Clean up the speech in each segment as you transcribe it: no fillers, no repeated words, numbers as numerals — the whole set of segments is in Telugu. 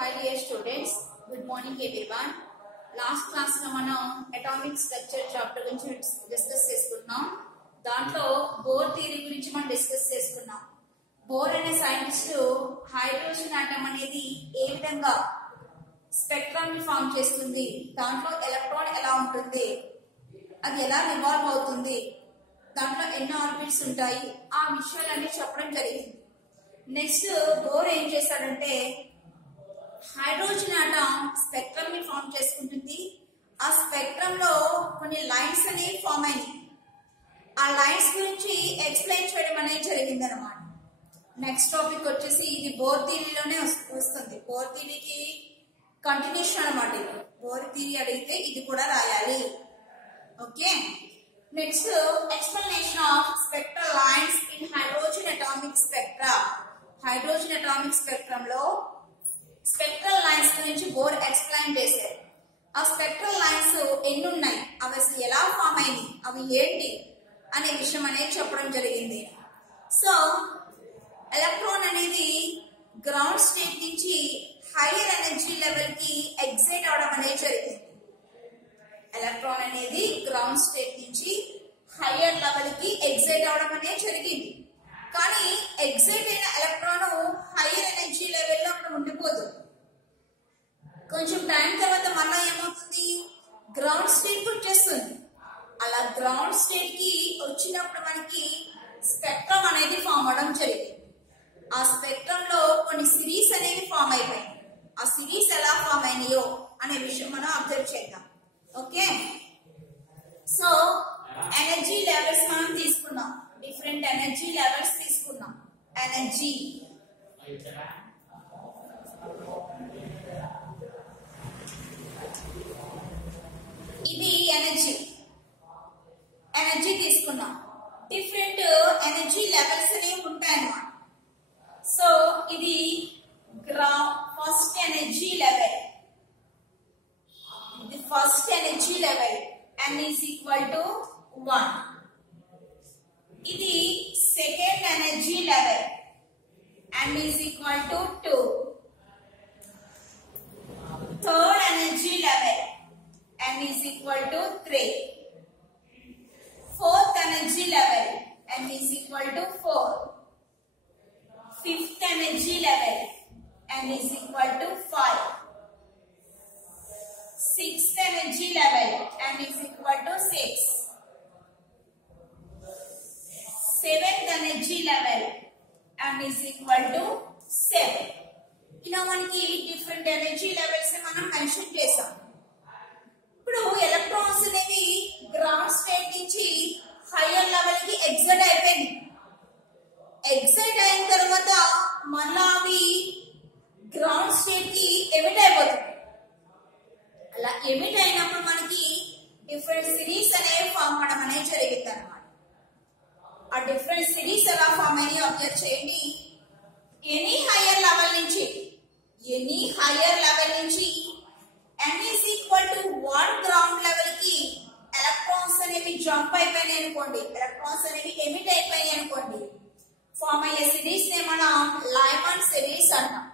Hi dear students, good morning everyone. Last class లో మనం అటామిక్ స్ట్రక్చర్ చాప్టర్ గురించి డిస్కస్ చేసుకున్నాం. దాంట్లో బోర్ థియరీ గురించి మనం డిస్కస్ చేసుకున్నాం. బోర్ అనే సైంటిస్ట్ హైడ్రోజన్ ఆటం అనేది ఏ విధంగా స్పెక్ట్రమ్ ని ఫామ్ చేస్తుంది, దాంట్లో ఎలక్ట్రాన్ ఎలా ఉంటుంది, అది ఎలా రివాల్వ్ అవుతుంది, దాంట్లో ఎన్ని ఆర్బిట్స్ ఉంటాయి, ఆ విషయాలన్నీ చెప్పడం జరిగింది. నెక్స్ట్ బోర్ ఏం చేశాడంటే హైడ్రోజన్ ఆటం స్పెక్ట్రమ్ ని ఫామ్ చేసుకుంటుంది. ఆ స్పెక్ట్రమ్ లో కొన్ని లైన్స్ అనేవి ఫామ్ అయినాయి. ఆ లైన్స్ గురించి ఎక్స్ప్లెయిన్ చేయడం అనేది జరిగింది అనమాట. నెక్స్ట్ టాపిక్ వచ్చేసి ఇది బోర్ థియరీలోనే వస్తుంది. బోర్ థియరీకి కంటిన్యూషన్ అనమాట. ఇది బోర్ థియరీ అడిగితే ఇది కూడా రాయాలి. Okay, next explanation of spectral lines in hydrogen atomic spectra. Hydrogen atomic spectrum లో స్పెక్ట్రల్ లైన్స్ గురించి బోర్ ఎక్స్ప్లెయిన్ చేశారు. ఆ స్పెక్ట్రల్ లైన్స్ ఎన్ని ఉన్నాయి, అవి అసలు ఎలా ఫామ్ అయింది, అవి ఏంటి అనే విషయం అనేది చెప్పడం జరిగింది. సో ఎలక్ట్రాన్ అనేది గ్రౌండ్ స్టేట్ నుంచి హైయర్ ఎనర్జీ లెవెల్ కి ఎగ్జైట్ అవడం అనేది జరిగింది. ఎలక్ట్రాన్ అనేది గ్రౌండ్ స్టేట్ నుంచి హైయర్ లెవెల్ కి ఎగ్జైట్ అవడం అనేది జరిగింది. కానీ ఎగ్జైట్ అయిన ఎలక్ట్రాన్ హైయర్ ఎనర్జీ లెవెల్లో అక్కడ ఉండిపోదు. కొంచెం టైం తర్వాత మళ్ళీ ఏమవుతుంది, గ్రౌండ్ స్టేట్ కి వచ్చేస్తుంది. అలా గ్రౌండ్ స్టేట్ కి వచ్చినప్పుడు మనకి స్పెక్ట్రమ్ అనేది ఫామ్ అవడం జరిగింది. ఆ స్పెక్ట్రమ్ లో కొన్ని సిరీస్ అనేవి ఫామ్ అయిపోయాయి. ఆ సిరీస్ ఎలా ఫామ్ అయినాయో అనే విషయం మనం అబ్జర్వ్ చేద్దాం. ఓకే, సో ఎనర్జీ లెవెల్స్ మనం తీసుకున్నాం. డిఫరెంట్ ఎనర్జీ లెవెల్స్ తీసుకున్నాం. ఎనర్జీ ఇది ఎనర్జీ తీసుకున్నాం. డిఫరెంట్ ఎనర్జీ లెవెల్స్ అనేవి ఉంటాయన్నమాట. సో ఇది ఫస్ట్ ఎనర్జీ లెవెల్. ఇది first energy level n is equal to 1. ఇది second energy level n is equal to 2. Third energy level n is equal to 3. Fourth energy level n is equal to 4. Fifth energy level n is equal to 5. Sixth energy level n is equal to 6. Seventh energy level n is equal to 7. ఇలా మనకి డిఫరెంట్ ఎనర్జీ లెవెల్స్ మనం మెన్షన్ చేసాం. ఇప్పుడు ఎలక్ట్రాన్స్ అనేవి గ్రౌండ్ స్టేట్ నుంచి హైయర్ లెవెల్ కి ఎగ్జైట్ అయిపోయింది. ఎగ్జైట్ అయిన తర్వాత మళ్ళా అవి గ్రౌండ్ స్టేట్ కి ఎమిట్ అయిపోతుంది. అలా ఎమిట్ అయినప్పుడు మనకి డిఫరెంట్ సిరీస్ అనేవి ఫామ్ అవడం అనేది జరిగింది అనమాట. ఆ డిఫరెంట్ సిరీస్ ఎలా ఫామ్ అయినాయి అబ్జర్వ్ చేయండి. ఎనీ హైయర్ లెవెల్ నుంచి n is equal to 1 ground level కి ఎలక్ట్రాన్స్ అనేవి జంప్ అయిపోయినాయి అనుకోండి, ఎలక్ట్రాన్స్ అనేవి ఎమిట్ అయిపోయినాయి అనుకోండి, ఫామ్ అయ్యే సిరీస్ నే మనం లైమాన్ సిరీస్ అంటాం.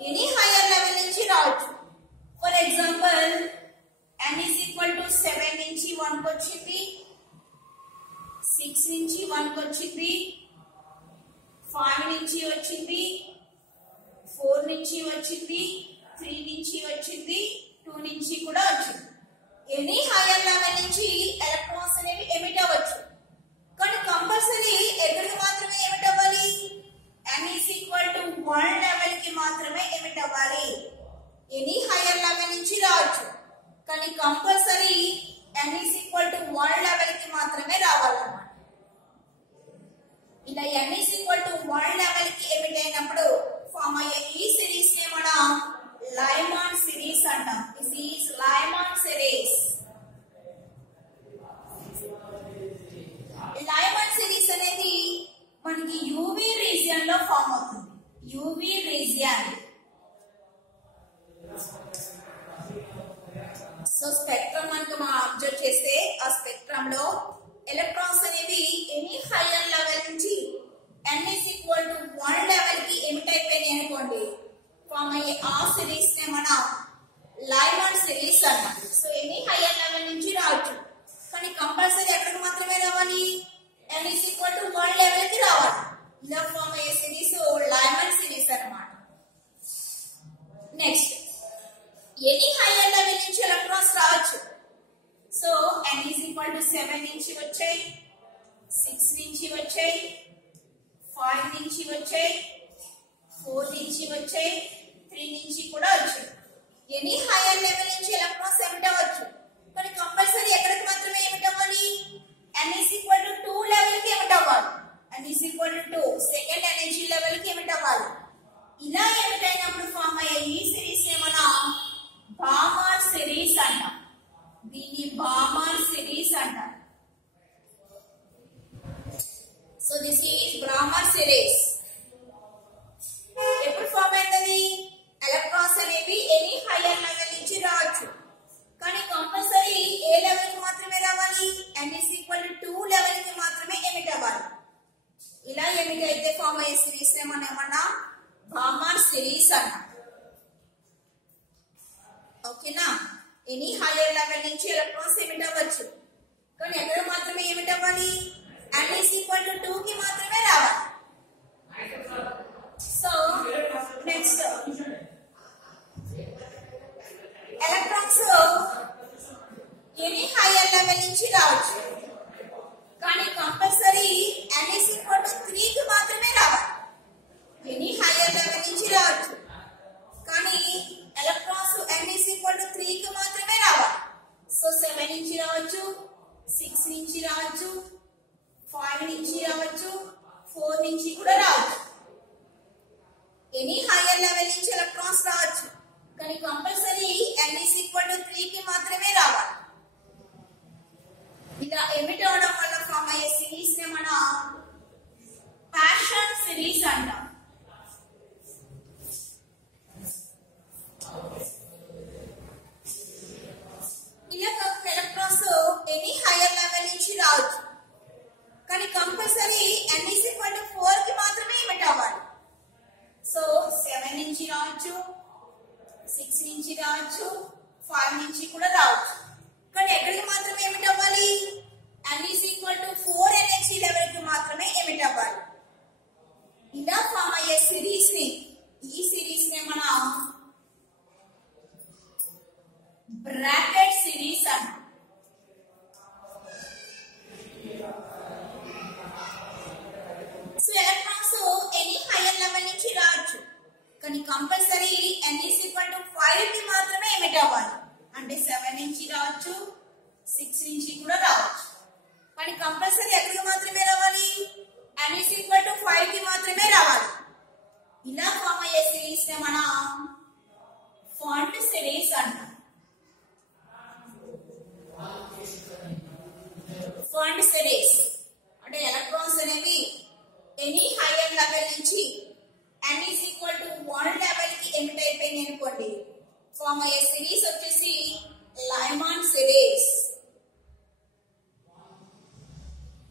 ఎనీ హైయర్ లెవెల్ నుంచి రావచ్చు. For example n is equal to 7 నుంచి 1 కి వచ్చింది, 6 నుంచి 1 కి వచ్చింది, 5 నుంచి వచ్చింది, 4 నుంచి వచ్చింది, 3 నుంచి వచ్చింది, 2 నుంచి కూడా వచ్చింది. ఎనీ హైయర్ లెవెల్ నుంచి ఎలక్ట్రాన్స్ అనేవి ఎమిట్ అవ్వచ్చు. కానీ కంపల్సరీ ఎక్కడికి మాత్రమే ఎమిట్ అవ్వాలి, n is equal to 1 level కి మాత్రమే ఎమిట్ అవ్వాలి. ఎనీ హైయర్ లెవెల్ నుంచి రావచ్చు, కానీ compulsory n is equal to 1 level కి మాత్రమే రావాలన్నమాట. ఇలా n is equal to 1 level కి ఎమిట్ అయినప్పుడు ఫామ్ అయ్యే ఈ సిరీస్ నే మనం లైమాన్ సిరీస్ అంటాం. This is Lyman series. Lyman series అనేది మనకి యూవీ రీజియన్ లో ఫామ్ అవుతుంది. UV region. సో స్పెక్ట్రమ్ మనకు మనం అబ్జర్వ్ చేస్తే ఆ స్పెక్ట్రమ్ లో ఎలక్ట్రాన్స్ అనేవి ఎనీ హైయర్ లెవెల్ నుంచి n is equal to 1 level కి ఎమిట్ అయిపోయినాయి అనుకోండి, ఫామ్ అయ్యే ఆ సిరీస్ నే మనం లైమాన్ సిరీస్ అన్నాం. సో ఎనీ హైయర్ లెవెల్ నుంచి రావచ్చు, కానీ కంపల్సరీ ఎక్కడికి మాత్రమే రావాలి, n is equal to 1 level కి రావాలి. ఇలా ఫామ్ అయ్యే సిరీస్ లైమాన్ సిరీస్ అన్నమాట. నెక్స్ట్ ఎనీ హైయర్ లెవెల్ నుంచి ఎలక్ట్రాన్స్ రావచ్చు. So n is equal to 7 నుంచి వచ్చాయి, 6 నుంచి వచ్చాయి, 5 నుంచి వచ్చాయి, 4 నుంచి వచ్చాయి, 3 నుంచి కూడా వచ్చాయి. ఎనీ హైయర్ లెవెల్ నుంచి ఎలక్ట్రాన్స్ ఎమిట్ అవ్వచ్చు, కానీ కంపల్సరీ ఎక్కడికి మాత్రమే ఎమిట్ అవ్వాలి, n is equal to 2 level కి ఎమిట్ అవ్వాలి. n is equal to 2 second energy level కి ఎమిట్ అవ్వాలి. ఇలా ఎమిట్ అయినప్పుడు ఫామ్ అయ్యే ఈ సిరీస్ నే మనం బామర్ సిరీస్ అంటాం. దీన్ని బామర్ సిరీస్ అంటాం. So this is Balmer series. ఎప్పుడు ఫామ్ అవుతుంది, ఎలక్ట్రాన్స్ అనేవి ఎనీ హైయర్ లెవెల్ నుంచి రావచ్చు, కానీ కంపల్సరీ ఏ లెవెల్ కి మాత్రమే రావాలి, n is equal to 2 level కి మాత్రమే ఎమిట్ అవ్వాలి. ఇలా ఎమిట్ అయితే ఫామ్ అయ్యే సిరీస్ నే మనం ఏమన్నా బామర్ సిరీస్ అన్నాం. ఓకేనా, ఎనీ హైయర్ లెవెల్ నుంచి ఎలక్ట్రాన్స్ ఎమిట్ అవ్వచ్చు, కానీ ఎక్కడ మాత్రమే ఎమిట్ అవ్వాలి, n is equal to 2 కి మాత్రమే రావాలి. So next electrons any higher level నుంచి రావచ్చు, కానీ compulsory n is equal to 3 కి మాత్రమే రావాలి. ఎనీ హైయర్ లెవెల్ నుంచి రావచ్చు, కానీ electrons n is equal to 3 కి మాత్రమే రావాలి. సో 7 నుంచి రావచ్చు, 6 నుంచి రావచ్చు, 5 నుంచి రావచ్చు, 4 నుంచి కూడా రావచ్చు. ఎనీ హైయర్ లెవెల్ నుంచి ఎలక్ట్రాన్స్ రావచ్చు, కానీ compulsory n is equal to 3 కి మాత్రమే రావాలి. ఇలా ఎమిట్ అవడం వల్ల ఫామ్ అయ్యే సిరీస్ నే మనం ప్యాషన్ సిరీస్ అంటాం. ఇలా ఎలక్ట్రాన్స్ ఎనీ హైయర్ లెవెల్ నుంచి రావచ్చు, కానీ compulsory n is equal to 4 కి మాత్రమే ఎమిట్ అవ్వాలి. సో 7 నుంచి రావచ్చు, 6 నుంచి రావచ్చు, 5 నుంచి కూడా రావచ్చు, కానీ ఎక్కడికి మాత్రమే ఎమిట్ అవ్వాలి, n is equal to 4 energy level కి మాత్రమే ఎమిట్ అవ్వాలి. ఇలా ఫామ్ అయ్యే సిరీస్ ని, ఈ సిరీస్ నే మనం బ్రాకెట్ సిరీస్ అంటాం. So electrons any higher level నుంచి రావచ్చు, కానీ compulsory n is equal to 5 కి మాత్రమే ఎమిట్ అవ్వాలి. అంటే 7 నుంచి రావచ్చు, 6 నుంచి కూడా రావచ్చు, కానీ కంపల్సరీ ఎక్కడికి మాత్రమే రావాలి, n is equal to 5 కి మాత్రమే రావాలి. ఇలా ఫామ్ అయ్యే సిరీస్ నే మనం ఫాంట్ సిరీస్ అంటాం. ఫాంట్ సిరీస్ అంటే ఎలక్ట్రాన్స్ అనేవి ఎనీ హైయర్ లెవెల్ నుంచి n is equal to 1 level కి ఎమిట్ అయిపోయింది అనుకోండి, ఫామ్ అయ్యే సిరీస్ వచ్చేసి లైమాన్ సిరీస్.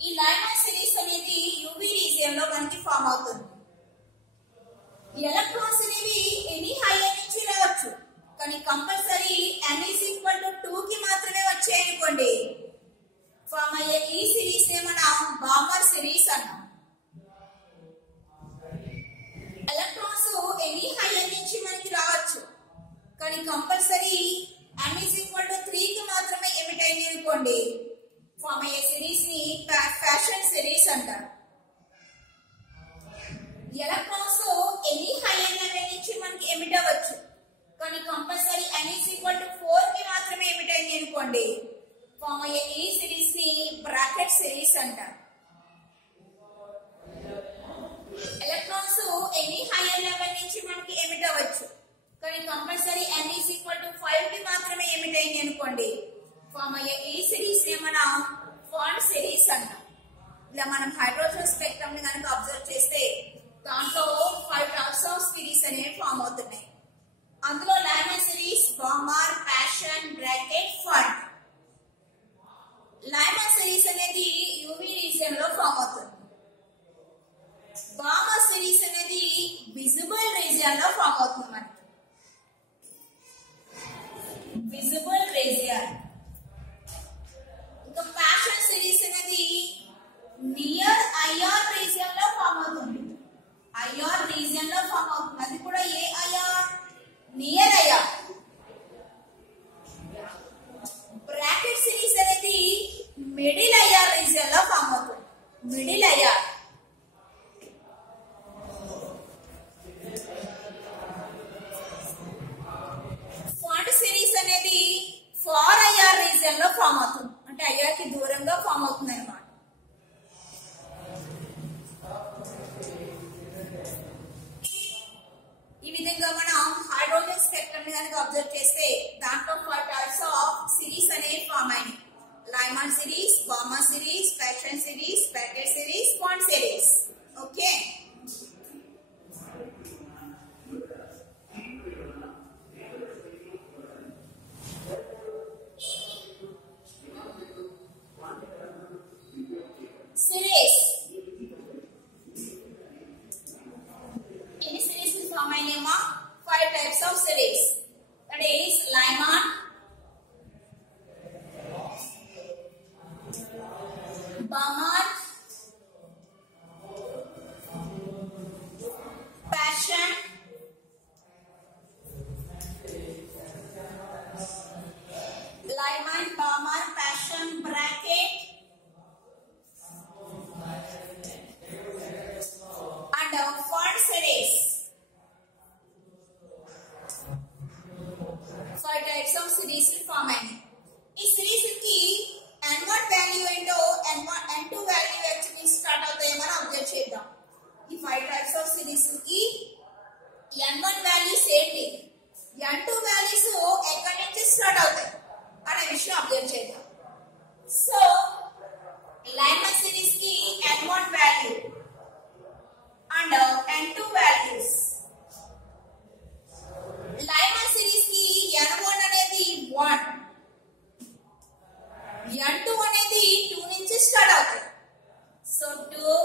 ఈ లైమాన్ సిరీస్ అనేది యువి రీజియన్ లో మనకి ఫామ్ అవుతుంది. ఎలక్ట్రాన్స్ అనేవి ఎనీ హైయర్ నుంచి రావచ్చు, కానీ compulsory n is equal to 2 కి మాత్రమే వచ్చాయి అనుకోండి, ఫామ్ అయ్యే ఈ సిరీస్ నే మనం బామర్ సిరీస్ అన్నాం. ఎలక్ట్రాన్స్ ఎనీ హైయర్ నుంచి మనకి రావచ్చు, కానీ compulsory n is equal to 3 కి మాత్రమే ఎమిట్ అయింది అనుకోండి, ఫామ్ అయ్యే సిరీస్ ని ఫ్యాషన్ సిరీస్ అంటారు. ఎలక్ట్రాన్స్ ఎనీ హైయర్ లెవెల్ నుంచి మనకి ఎమిట్ అవ్వచ్చు, కానీ compulsory n is equal to 4 కి మాత్రమే ఎమిట్ అయింది అనుకోండి, ఫామ్ అయ్యే ఈ సిరీస్ ని బ్రాకెట్ సిరీస్ అంటారు. ఎలక్ట్రాన్స్ ఎనీ హైయర్ లెవెల్ నుంచి మనకి ఎమిట్ అవ్వచ్చు, కానీ compulsory n is equal to 5 కి మాత్రమే ఎమిట్ అయింది అనుకోండి, ఫామ్ అయ్యే ఈ సిరీస్ ని మనం ఫాంట్ సిరీస్ అంటాం. ఇలా మనం హైడ్రోజన్ స్పెక్ట్రమ్ ని కనుక అబ్జర్వ్ చేస్తే దాంట్లో 5 టైప్స్ ఆఫ్ సిరీస్ అనేవి ఫామ్ అవుతున్నాయి. అందులో Lyman series, Balmer, Paschen, Brackett, Pfund. Lyman series అనేది యువి రీజియన్ లో ఫామ్ అవుతుంది. గామా సిరీస్ అనేది విజిబుల్ రీజియన్ లో ఫామ్ అవుతుంది మనకి. Visible region. ఇంకా ప్యాషన్ సిరీస్ అనేది నియర్ ఐఆర్ రీజియన్ లో ఫామ్ అవుతుంది. ఐఆర్ రీజియన్ లో ఫామ్ అవుతుంది. అది కూడా ఏ IR? Near IR. Brackett series అనేది మిడిల్ ఐఆర్ రీజియన్ లో ఫామ్ అవుతుంది. Middle IR. ఫాంట్ సిరీస్ అనేది ఫార్ ఐఆర్ రీజియన్ లో ఫామ్ అవుతుంది. అంటే ఐఆర్ కి దూరంగా ఫామ్ అవుతుంది అన్నమాట. ఈ విధంగా మనం హైడ్రోజన్ స్పెక్ట్రమ్ ని కనుక అబ్జర్వ్ చేస్తే దాంట్లో 5 టైప్స్ ఆఫ్ సిరీస్ అనేవి ఫామ్ అయినాయి. Lyman series, gamma series, Paschen series, Brackett series, Pfund series. Okay. Series ఎన్ని సిరీస్ ఫామ్ అయినాయమ్మా? 5 types of series. That is Lyman, Balmer, Paschen, Lyman, Balmer, Paschen, Brackett and font series. 5 types of series form అయినాయి. ఈ సిరీస్ కి n1 వాల్యూ ఏంటో n2 వాల్యూ యాక్చువల్లీ స్టార్ట్ అవుతాయి మనం అబ్జర్వ్ చేద్దాం. ఈ 5 టైప్స్ ఆఫ్ సిరీస్ కి n1 వాల్యూస్ ఏంటి, n2 వాల్యూస్ ఎక్కడి నుంచి స్టార్ట్ అవుతాయి అనే విషయం అబ్జర్వ్ చేద్దాం. సో లైమన్ సిరీస్ కి n1 value and n2 values. Lyman series ki n1 అనేది 1, n2 అనేది 2 నుంచి స్టార్ట్ అవుతాయి. So 2,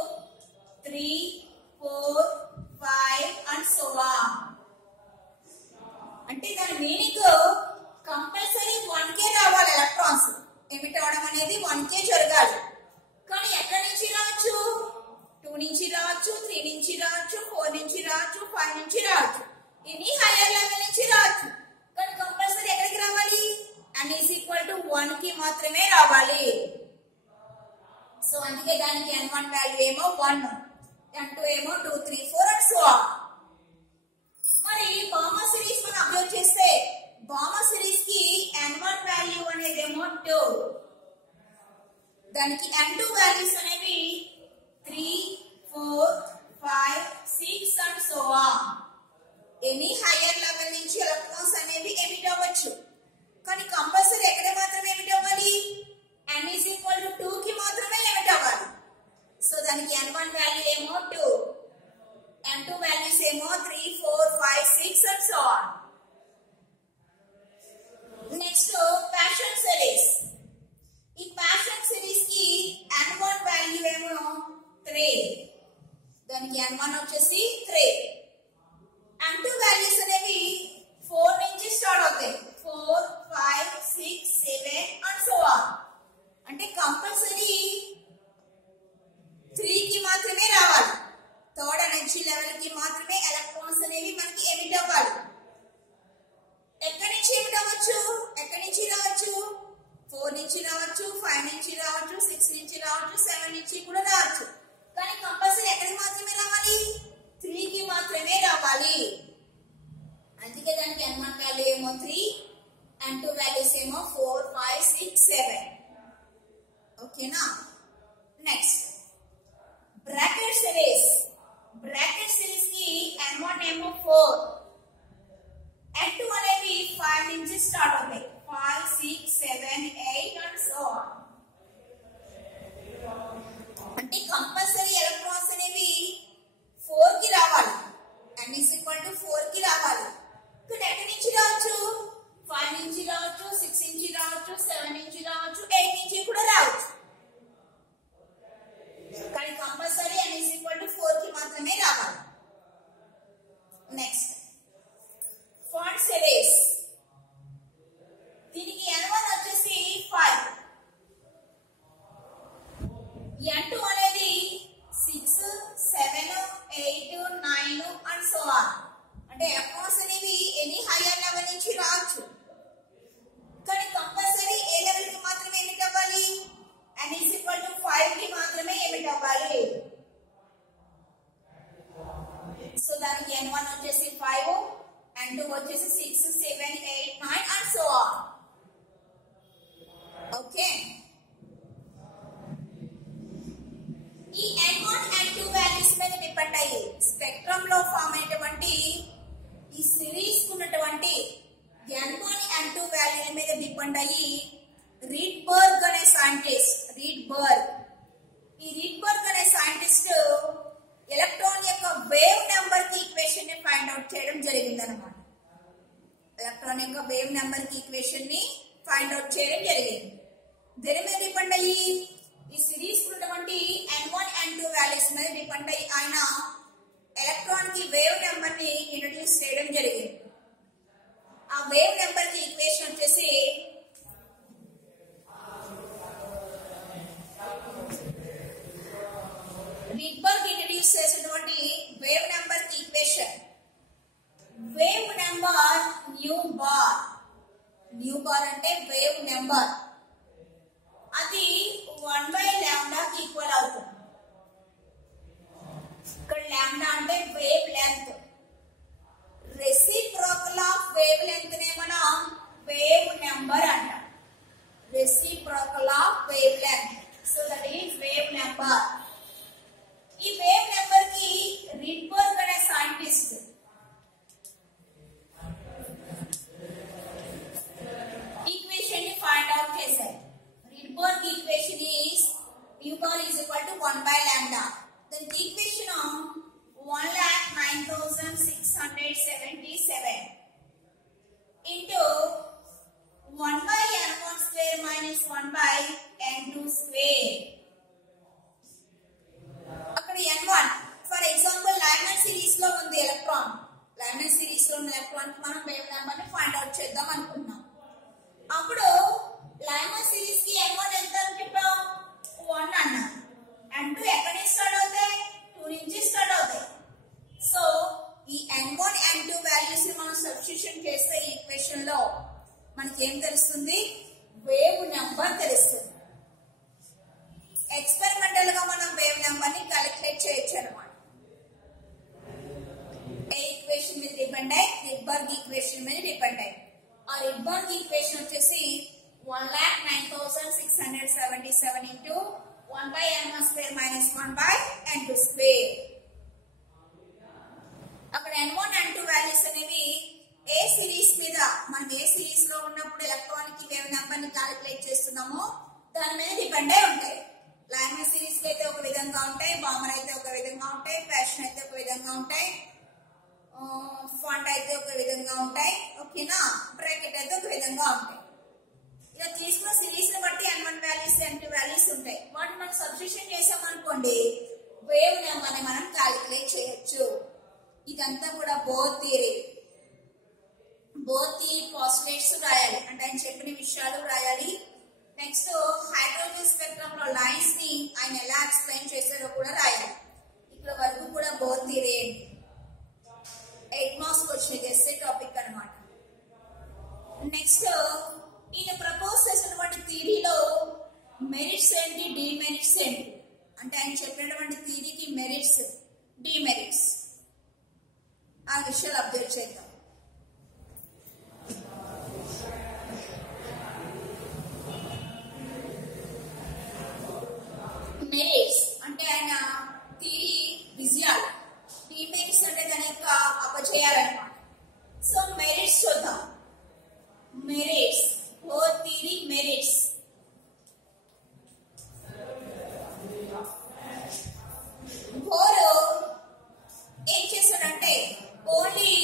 3, 4, 5 and so on. అంటే దాని మీనింగ్ కంపల్సరీ 1k రావాలి. ఎలక్ట్రాన్స్ ఎమిట్ అవడం అనేది 1k జరగాలి. కానీ ఎక్కడి నుంచి రావచ్చు? 2 నుంచి రావచ్చు, 3 నుంచి రావచ్చు, 4 నుంచి రావచ్చు, 5 నుంచి రావచ్చు. ఇన్ని హైయర్ లెవెల్ నుంచి రావచ్చు. కానీ కంపల్సరీ ఎక్కడికి రావాలి? n = 1 కి మాత్రమే రావాలి. సో అందుకే దానికి n1 వాల్యూ ఏమో 1, n2 ఏమో 2, 3, 4 and so on. మరి గామా సిరీస్ మనం అబ్జర్వ్ చేస్తే గామా సిరీస్ కి n1 వాల్యూ అనేది ఏమో 2, దానికి n2 వాల్యూస్ అనేవి 3, 4, 5, 6 and so on. Any higher level నుంచి ఎలక్ట్రాన్స్ అనేవి ఎమిట్ అవ్వచ్చు. కానీ కంపల్సరీ ఎక్కడ మాత్రమే ఎమిట్ అవ్వాలి? n = 2 కి మాత్రమే ఎమిట్ అవ్వాలి. సో దానికి n1 వాల్యూ ఏమో 2, n2 వాల్యూస్ ఏమో 3, 4, 5, 6 and so on. Next passion series. ఈ ప్యాషన్ సిరీస్ కి n1 వాల్యూ ఏమో 3, దానికి n1 వచ్చేసి 3, n2 వాల్యూస్ అనేవి 4 నుంచి స్టార్ట్ అవుతాయి. 4, 5, 6, 7 and so on. అంటే కంపల్సరీ 3 కి మాత్రమే రావాలి. థర్డ్ ఎనర్జీ లెవెల్ కి మాత్రమే ఎలక్ట్రాన్స్ అనేవి మనకి ఎమిట్ అవ్వాలి. ఎక్కడి నుంచి ఎమిట్ అవ్వచ్చు? ఎక్కడి నుంచి రావచ్చు? 4 నుంచి రావచ్చు, 5 నుంచి రావచ్చు, 6 నుంచి రావచ్చు, 7 నుంచి కూడా రావచ్చు. కానీ కంపల్సరీ ఎక్కడికి మాత్రమే రావాలి? 3 కి మాత్రమే రావాలి. అందుకే దానికి n1 వాల్యూ ఏమో 3, n2 వాల్యూస్ ఏమో 4, 5, 6, 7. ఓకేనా? Next bracket series. Brackett series కి n1 ఏమో 4, n2 అనేవి 5 నుంచి స్టార్ట్ అవుతాయి. 5, 6, 7, 8 and so on. అంటే కంపల్సరీ ఎలక్ట్రాన్స్ అనేవి 4 కి రావాలి. n = 4 కి రావాలి. ఇక్కడ ఎక్కడి నుంచి రావచ్చు? 5 నుంచి రావచ్చు, 6 నుంచి రావచ్చు, 7 నుంచి రావచ్చు, 8 నుంచి కూడా రావచ్చు. కానీ మరి compulsory n is equal to 4 కి మాత్రమే రావాలి. నెక్స్ట్ ఫాంట్ సిరీస్, దీనికి n1 వచ్చేసి 5, n2 అనేది 6, 7, 8, 9 and so on. అంటే అకార్డ్స్ అనేవి ఎనీ హైయర్ లెవెల్ నుంచి రావచ్చు, కానీ కంపల్సరీ ఏ లెవెల్ కి మాత్రమే ఎమిట్ అవ్వాలి, n is equal to 5 కి మాత్రమే ఎమిట్ అవ్వాలి. సో దానికి n1 వచ్చేసి 5, n2 వచ్చేసి 6, 7, 8, 9 and so on. ఓకే, ఈ n1 n2 వాల్యూస్ మీద డిపెండ్ అయ్యి స్పెక్ట్రమ్ లో ఫామ్ అయినటువంటి ఈ సిరీస్ ఉన్నటువంటి n1 n2 వాల్యూల మీద డిపెండ్ అయ్యి రీడ్బర్గ్ అనే సైంటిస్ట్, ఈ రీడ్బర్గ్ అనే సైంటిస్ట్ ఎలక్ట్రాన్ యొక్క వేవ్ నెంబర్ కి ఈక్వేషన్ ని ఫైండ్ అవుట్ చేయడం జరిగింది అన్నమాట. ఎలక్ట్రాన్ యొక్క వేవ్ నెంబర్ కి ఈక్వేషన్ ని ఫైండ్ అవుట్ చేయడం జరిగింది. దేని మీద డిపెండ్ అయ్యి, ఈ సిరీస్ ఉన్నటువంటి n1 n2 వాల్యూస్ మీద డిపెండ్ అయ్యి ఆయన ఎలక్ట్రాన్ కి వేవ్ నెంబర్ ని ఇంట్రడ్యూస్ చేయడం జరిగింది. ఆ వేవ్ నెంబర్ కి ఈక్వేషన్ వచ్చేసి రీడ్బర్గ్ ఇంట్రడ్యూస్ చేసినటువంటి వేవ్ నెంబర్ కి equation, wave number nu bar అంటే వేవ్ నెంబర్, అది 1/λ కి ఈక్వల్ అవుతుంది. ఇక్కడ లాంబ్డా అంటే వేవ్ లెంత్, రెసిప్రోకల్ ఆఫ్ వేవ్ లెంత్ నే మనం వేవ్ నెంబర్ అంటాం. Reciprocal of wavelength, so that is wave number. ఈ వేవ్ నెంబర్ కి రీడ్బర్గ్ అనే సైంటిస్ట్ ఈక్వేషన్ ని ఫైండ్ అవుట్ చేశారు. Rydberg equation is u bar is equal to 1/λ. The equation of 1,09,677 into 1/n1 square minus 1/n2 square. అక్కడ n1 for example Lyman series లో ఉంది ఎలక్ట్రాన్, లైమన్ సిరీస్ లో ఉన్న ఎలక్ట్రాన్ కి మనం వేవ్ నెంబర్ ని ఫైండ్ అవుట్ చేద్దాం అనుకున్నాం. అప్పుడు లైమన్ సిరీస్ కి n1 ఎంత అని చెప్పాం, 1 అన్నాం. n2 ఎక్కడి నుంచి స్టార్ట్ అవుతాయి, 2 నుంచి స్టార్ట్ అవుతాయి. సో ఈ n1 n2 వాల్యూస్ ని మనం సబ్స్టిట్యూషన్ చేస్తే ఈ ఈక్వేషన్ లో మనకి ఏం తెలుస్తుంది, వేవ్ నెంబర్ తెలుస్తుంది. ఎక్స్పెరిమెంటల్ గా మనం వేవ్ నెంబర్ ని క్యాలిక్యులేట్ చేయొచ్చు అన్నమాట. ఏ ఈక్వేషన్ మీద డిపెండ్ అయ్యి, రీడ్బర్గ్ ఈక్వేషన్ మీద డిపెండ్ అయ్యి. ఆ రీడ్బర్గ్ ఈక్వేషన్ వచ్చేసి 1,09,677 into 1/n1 square minus 1/n2 square. అక్కడ n1 n2 వాల్యూస్ అనేవి ఏ సిరీస్ మీద, మనం ఏ సిరీస్ లో ఉన్నప్పుడు ఎలక్ట్రానిక్ వేవ్ నెంబర్ ని క్యాలిక్యులేట్ చేస్తున్నామో దాని మీద డిపెండ్ అయి ఉంటాయి. లైమన్ సిరీస్ అయితే ఒక విధంగా ఉంటాయి, బామర్ అయితే ఒక విధంగా ఉంటాయి, ఫ్యాషన్ అయితే ఒక విధంగా ఉంటాయి, ఫాంట్ అయితే ఒక విధంగా ఉంటాయి, ఓకేనా, బ్రాకెట్ అయితే ఒక విధంగా ఉంటాయి. ఇలా తీసుకున్న సిరీస్ ని బట్టి n1 వాల్యూస్ n2 వాల్యూస్ ఉంటాయి. వాటిని మనం సబ్స్టిట్యూషన్ చేసామనుకోండి వేవ్ నెంబర్ ని మనం క్యాలిక్యులేట్ చేయొచ్చు. ఇదంతా కూడా బోర్ థియరీ పాస్టులేట్స్ రాయాలి, అంటే ఆయన చెప్పిన విషయాలు రాయాలి. నెక్స్ట్ హైడ్రోజన్ స్పెక్ట్రమ్ లో లైన్స్ ని ఆయన ఎలా ఎక్స్ప్లెయిన్ చేశారో కూడా రాయాలి. ఇక్కడ వరకు కూడా బోర్ థియరీ 8 మార్క్స్ వచ్చిన చేసే టాపిక్ అన్నమాట. నెక్స్ట్ ఈయన ప్రపోజ్ చేసినటువంటి థియరీలో మెరిట్స్ ఏంటి, డిమెరిట్స్ ఏంటి, అంటే ఆయన చెప్పినటువంటి థియరీకి మెరిట్స్, డిమెరిట్స్ ఆ విషయాలు అబ్జర్వ్ చేద్దాం. మెరిట్స్ అంటే ఆయన థియరీ విజయాలు, డిమెరిట్స్ అంటే దాని యొక్క అపజయాలన్నమాట. సో మెరిట్స్ చూద్దాం. Merits, bore theory merits. Bore ఏం చేశాడంటే ఓన్లీ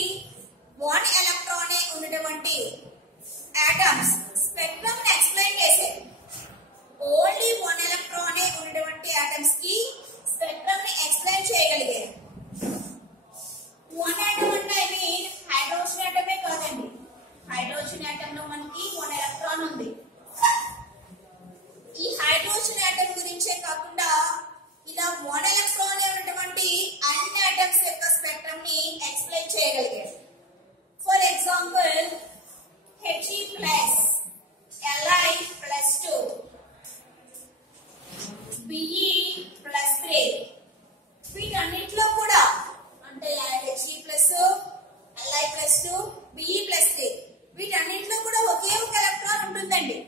2 Be plus 3 వీటన్నిటిలో కూడా ఒకే ఒక ఎలక్ట్రాన్ ఉంటుందండి.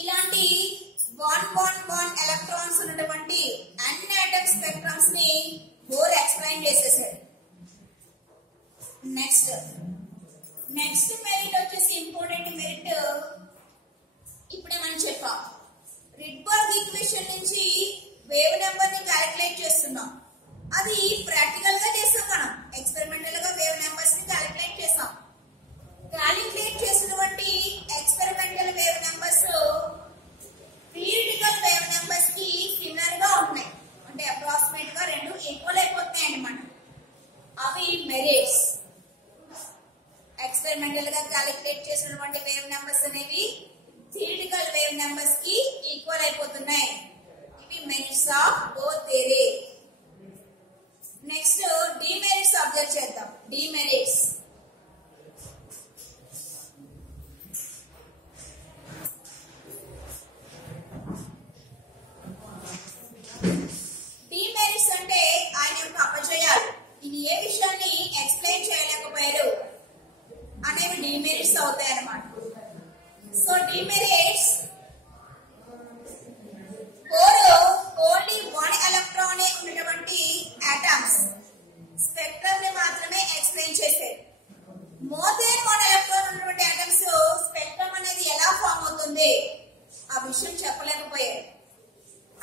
ఇలాంటి 1 ఎలక్ట్రాన్స్ ఉన్నటువంటి అన్ని ఆటమ్ స్పెక్ట్రమ్స్ ని బోర్ ఎక్స్ప్లెయిన్ చేసేసాడు. నెక్స్ట్ మెరిట్ వచ్చేసి ఇంపార్టెంట్ మెరిట్ ఇప్పుడే మనం చెప్పాం. రిడ్బర్గ్ ఈక్వేషన్ నుంచి వేవ్ నెంబర్ ని క్యాలిక్యులేట్ చేస్తున్నాం. అది ప్రాక్టికల్ గా చేస్తాం, మనం ఎక్స్పెరిమెంటల్ గా వేవ్ నెంబర్స్ ని క్యాలిక్యులేట్ చేసాం. క్యాలిక్యులేట్ చేసినటువంటి experimental wave numbers theoretical wave numbers కి సిమిలర్ గా ఉన్నాయి, అంటే అప్రాక్సిమేట్ గా రెండు ఈక్వల్ అయిపోతున్నాయి అన్నమాట. అవి మెరిట్స్. ఎక్స్పెరిమెంటల్ గా క్యాలిక్యులేట్ చేసినటువంటి వేవ్ నెంబర్స్ అనేవి థియరిటికల్ వేవ్ నెంబర్స్ కి ఈక్వల్ అయిపోతున్నాయి. ఇవి merits of both theory. Next demerits observe చేద్దాం. డిమెరిట్స్ అంటే ఆయన యొక్క అపజయాలు, ఇది ఏ విషయాన్ని ఎక్స్ప్లెయిన్ చేయలేకపోయారు అనేవి డిమెరిట్స్ అవుతాయి అన్నమాట. సో డిమెరిట్స్ ఓన్లీ 1 ఎలక్ట్రాన్ ఉన్నటువంటి ఆటమ్స్ స్పెక్ట్రమ్ ని మాత్రమే ఎక్స్ప్లెయిన్ చేశారు. మోర్ దెన్ 1 ఎలక్ట్రాన్ ఉన్నటువంటి ఆటమ్స్ స్పెక్ట్రమ్ అనేది ఎలా ఫామ్ అవుతుంది ఆ విషయం చెప్పలేకపోయారు.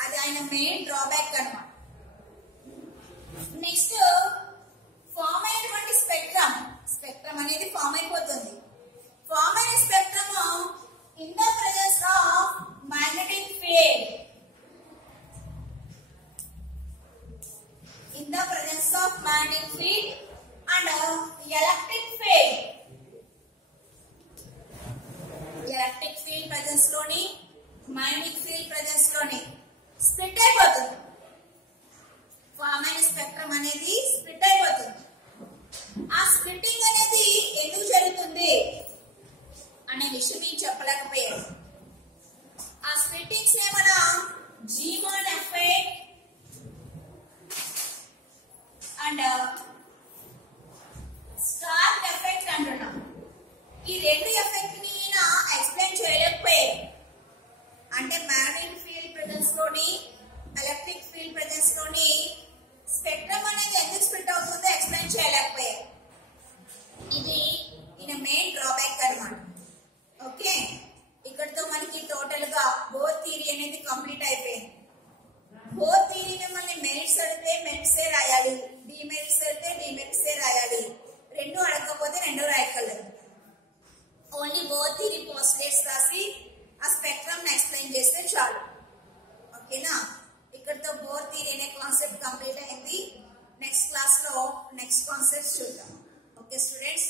అది ఆయన మెయిన్ డ్రాబ్యాక్ అన్నమాట. నెక్స్ట్ ఫామ్ అయినటువంటి స్పెక్ట్రమ్ అనేది ఫామ్ అయిపోతుంది. ఫామ్ అయిన spectrum in the presence of magnetic field, in the presence of magnetic field and electric field. Electric field presence లోని magnetic field presence లోని స్ప్లిట్ అయిపోతుంది. ఫామ్ అయిన స్పెక్ట్రమ్ అనేది స్ప్లిట్ అయిపోతుంది. ఆ స్ప్లిట్టింగ్ అనేది ఎందుకు జరుగుతుంది అనే విషయం నేను చెప్పలేకపోయాను. ఆ స్ప్లిట్టింగ్స్ ఏమన్నా జీమాన్ ఎఫెక్ట్ అండ్ స్టార్క్ ఎఫెక్ట్ అంటున్నాం. ఈ రెండు ఎఫెక్ట్ ని ఎక్స్ప్లెయిన్ చేయలేకపోయారు. అంటే మ్యాగ్నెటిక్ ఫీల్డ్ ప్రెజెన్స్ లోని ఎలక్ట్రిక్ ఫీల్డ్ ప్రెజెన్స్ లోని స్పెక్ట్రమ్ అనేది ఎందుకు స్ప్లిట్ అవుతుందో ఎక్స్ప్లెయిన్ చేయలేకపోయారు. ఇది ఈయన మెయిన్ డ్రాబ్యాక్ అన్నమాట. ఓకే, ఇక్కడితో మనకి టోటల్ గా బోర్ థియరీ అనేది కంప్లీట్ అయిపోయింది. బోర్ థియరీని మళ్ళీ మెరిట్స్ అడిగితే మెరిట్సే రాయాలి, డిమెరిట్స్ అడిగితే డిమెరిట్సే రాయాలి. రెండు అడగకపోతే రెండు రాయగలరు. ఓన్లీ బోర్ థియరీ పోస్ట్లేట్స్ రాసి ఆ స్పెక్ట్రమ్ ఎక్స్ప్లెయిన్ చేస్తే చాలు. ఓకేనా, ఇక్కడితో బోర్ థియరీ అనే కాన్సెప్ట్ కంప్లీట్ అయింది. నెక్స్ట్ క్లాస్ లో నెక్స్ట్ కాన్సెప్ట్ చూద్దాం. Okay students.